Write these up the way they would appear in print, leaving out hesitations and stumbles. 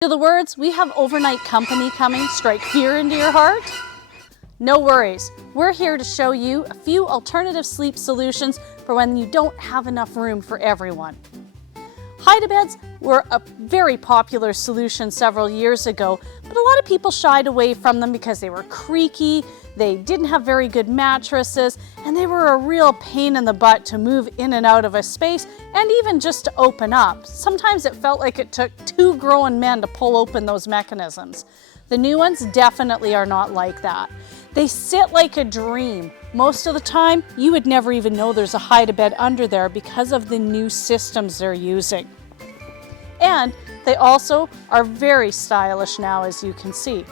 To the words, "We have overnight company coming," strike fear into your heart? No worries. We're here to show you a few alternative sleep solutions for when you don't have enough room for everyone. HideaBeds were a very popular solution several years ago, but a lot of people shied away from them because they were creaky, they didn't have very good mattresses, and they were a real pain in the butt to move in and out of a space and even just to open up. Sometimes it felt like it took two grown men to pull open those mechanisms. The new ones definitely are not like that. They sit like a dream. Most of the time, you would never even know there's a HideaBed under there because of the new systems they're using. And they also are very stylish now, as you can see.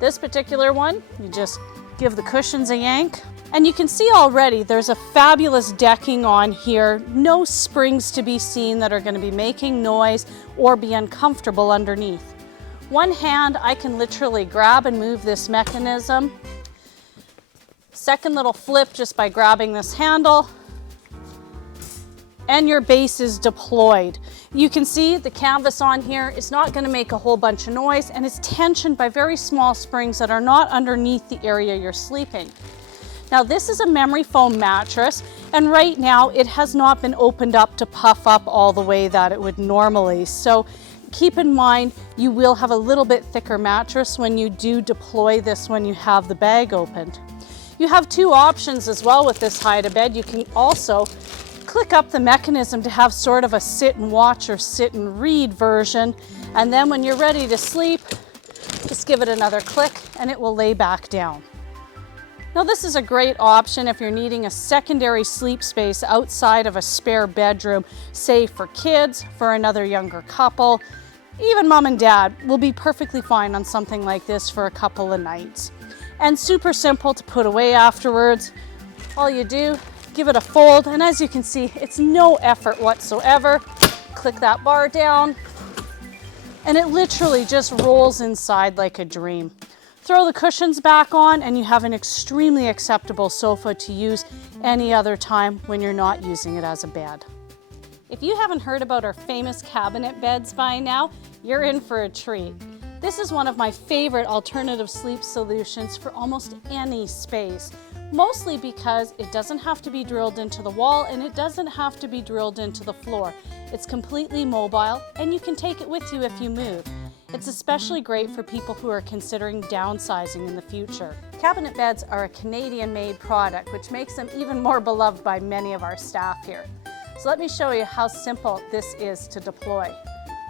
This particular one, you just give the cushions a yank, and you can see already there's a fabulous decking on here. No springs to be seen that are going to be making noise or be uncomfortable underneath. One hand, I can literally grab and move this mechanism. Second little flip just by grabbing this handle, and your base is deployed. You can see the canvas on here is not going to make a whole bunch of noise, and it's tensioned by very small springs that are not underneath the area you're sleeping. Now this is a memory foam mattress, and right now it has not been opened up to puff up all the way that it would normally. So keep in mind, you will have a little bit thicker mattress when you do deploy this when you have the bag opened. You have two options as well with this HideaBed. You can also click up the mechanism to have sort of a sit and watch or sit and read version. And then when you're ready to sleep, just give it another click and it will lay back down. Now this is a great option if you're needing a secondary sleep space outside of a spare bedroom, say for kids, for another younger couple. Even mom and dad will be perfectly fine on something like this for a couple of nights. And super simple to put away afterwards. All you do, give it a fold, and as you can see, it's no effort whatsoever. Click that bar down, and it literally just rolls inside like a dream. Throw the cushions back on, and you have an extremely acceptable sofa to use any other time when you're not using it as a bed. If you haven't heard about our famous cabinet beds by now, you're in for a treat. This is one of my favorite alternative sleep solutions for almost any space, mostly because it doesn't have to be drilled into the wall and it doesn't have to be drilled into the floor. It's completely mobile and you can take it with you if you move. It's especially great for people who are considering downsizing in the future. Cabinet beds are a Canadian-made product, which makes them even more beloved by many of our staff here. So let me show you how simple this is to deploy.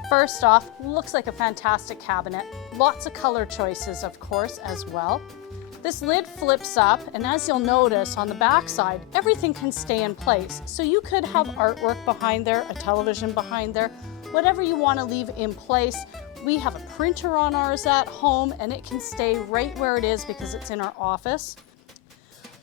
First off, looks like a fantastic cabinet. Lots of color choices, of course, as well. This lid flips up, and as you'll notice on the back side, everything can stay in place. So you could have artwork behind there, a television behind there, whatever you want to leave in place. We have a printer on ours at home, and it can stay right where it is because it's in our office.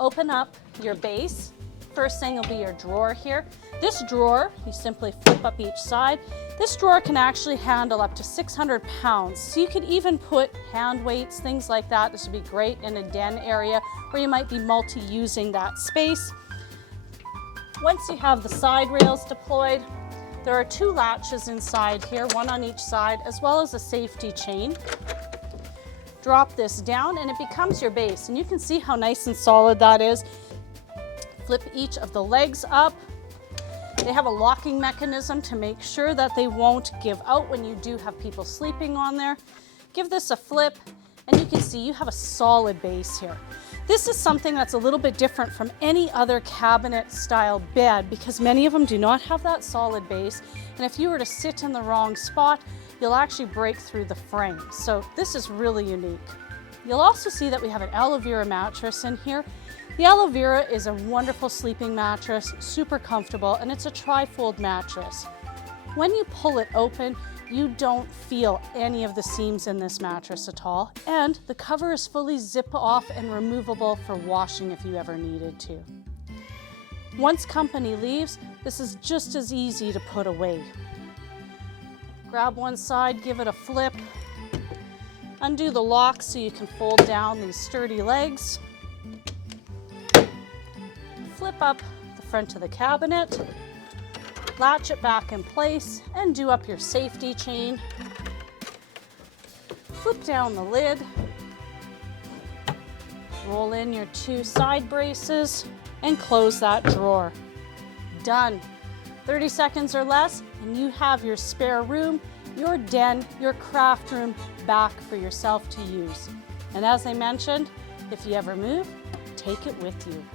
Open up your base. First thing will be your drawer here. This drawer, you simply flip up each side. This drawer can actually handle up to 600 pounds. So you could even put hand weights, things like that. This would be great in a den area where you might be multi-using that space. Once you have the side rails deployed, there are two latches inside here, one on each side, as well as a safety chain. Drop this down and it becomes your base. And you can see how nice and solid that is. Flip each of the legs up. They have a locking mechanism to make sure that they won't give out when you do have people sleeping on there. Give this a flip and you can see you have a solid base here. This is something that's a little bit different from any other cabinet style bed because many of them do not have that solid base, and if you were to sit in the wrong spot, you'll actually break through the frame. So this is really unique. You'll also see that we have an aloe vera mattress in here. The aloe vera is a wonderful sleeping mattress, super comfortable, and it's a tri-fold mattress. When you pull it open, you don't feel any of the seams in this mattress at all, and the cover is fully zip off and removable for washing if you ever needed to. Once company leaves, this is just as easy to put away. Grab one side, give it a flip, undo the lock so you can fold down these sturdy legs. Flip up the front of the cabinet, latch it back in place, and do up your safety chain. Flip down the lid, roll in your 2 side braces, and close that drawer. Done. 30 seconds or less, and you have your spare room, your den, your craft room back for yourself to use. And as I mentioned, if you ever move, take it with you.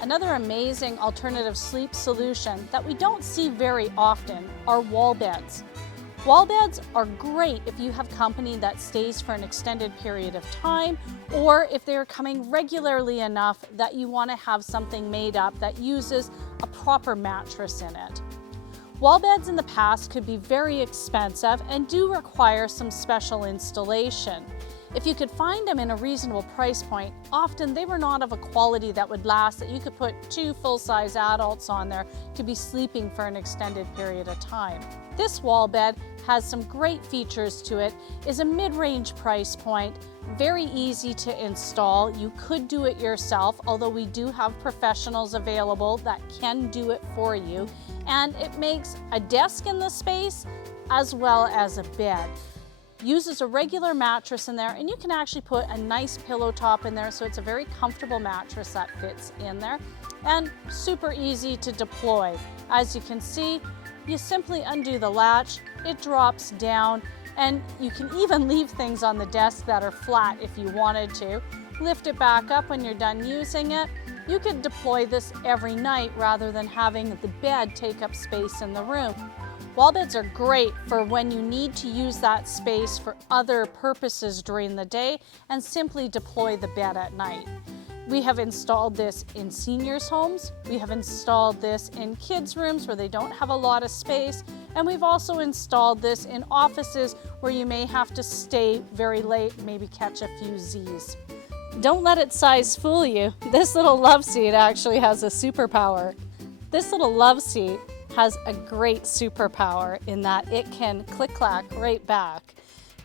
Another amazing alternative sleep solution that we don't see very often are wall beds. Wall beds are great if you have company that stays for an extended period of time, or if they're coming regularly enough that you want to have something made up that uses a proper mattress in it. Wall beds in the past could be very expensive and do require some special installation. If you could find them in a reasonable price point, often they were not of a quality that would last, that you could put 2 full-size adults on there to be sleeping for an extended period of time. This wall bed has some great features to it, is a mid-range price point, very easy to install. You could do it yourself, although we do have professionals available that can do it for you. And it makes a desk in the space as well as a bed. Uses a regular mattress in there, and you can actually put a nice pillow top in there, so it's a very comfortable mattress that fits in there, and super easy to deploy. As you can see, you simply undo the latch, it drops down, and you can even leave things on the desk that are flat if you wanted to. Lift it back up when you're done using it. You could deploy this every night rather than having the bed take up space in the room. Wall beds are great for when you need to use that space for other purposes during the day and simply deploy the bed at night. We have installed this in seniors' homes, we have installed this in kids' rooms where they don't have a lot of space, and we've also installed this in offices where you may have to stay very late, maybe catch a few Z's. Don't let its size fool you. This little love seat actually has a superpower. This little love seat has a great superpower in that it can click-clack right back.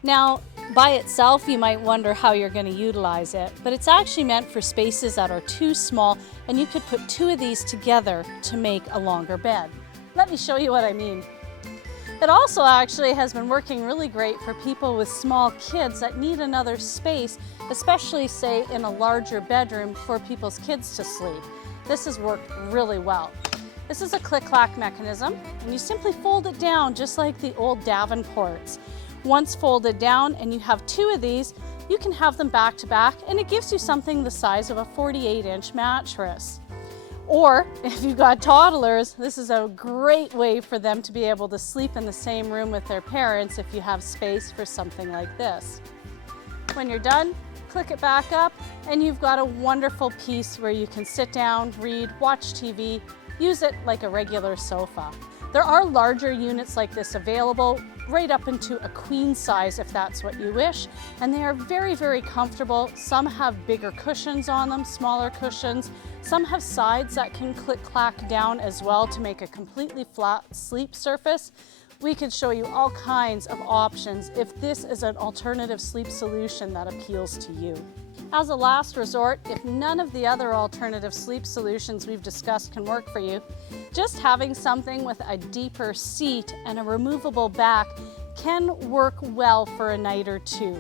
Now, by itself, you might wonder how you're going to utilize it, but it's actually meant for spaces that are too small, and you could put 2 of these together to make a longer bed. Let me show you what I mean. It also actually has been working really great for people with small kids that need another space, especially say in a larger bedroom for people's kids to sleep. This has worked really well. This is a click-clack mechanism, and you simply fold it down just like the old Davenports. Once folded down and you have 2 of these, you can have them back to back, and it gives you something the size of a 48-inch mattress. Or if you've got toddlers, this is a great way for them to be able to sleep in the same room with their parents if you have space for something like this. When you're done, click it back up, and you've got a wonderful piece where you can sit down, read, watch TV, use it like a regular sofa. There are larger units like this available, right up into a queen size if that's what you wish, and they are very, very comfortable. Some have bigger cushions on them, smaller cushions. Some have sides that can click-clack down as well to make a completely flat sleep surface. We could show you all kinds of options if this is an alternative sleep solution that appeals to you. As a last resort, if none of the other alternative sleep solutions we've discussed can work for you, just having something with a deeper seat and a removable back can work well for a night or 2.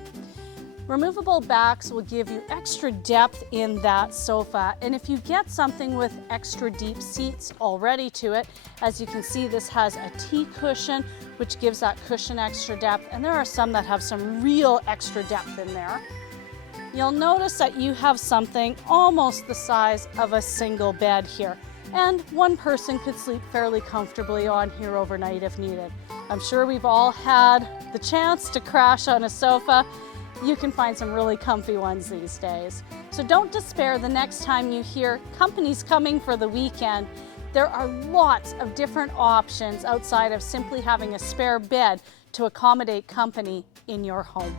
Removable backs will give you extra depth in that sofa, and if you get something with extra deep seats already to it, as you can see, this has a T-cushion, which gives that cushion extra depth, and there are some that have some real extra depth in there. You'll notice that you have something almost the size of a single bed here, and one person could sleep fairly comfortably on here overnight if needed. I'm sure we've all had the chance to crash on a sofa. You can find some really comfy ones these days. So don't despair the next time you hear company's coming for the weekend. There are lots of different options outside of simply having a spare bed to accommodate company in your home.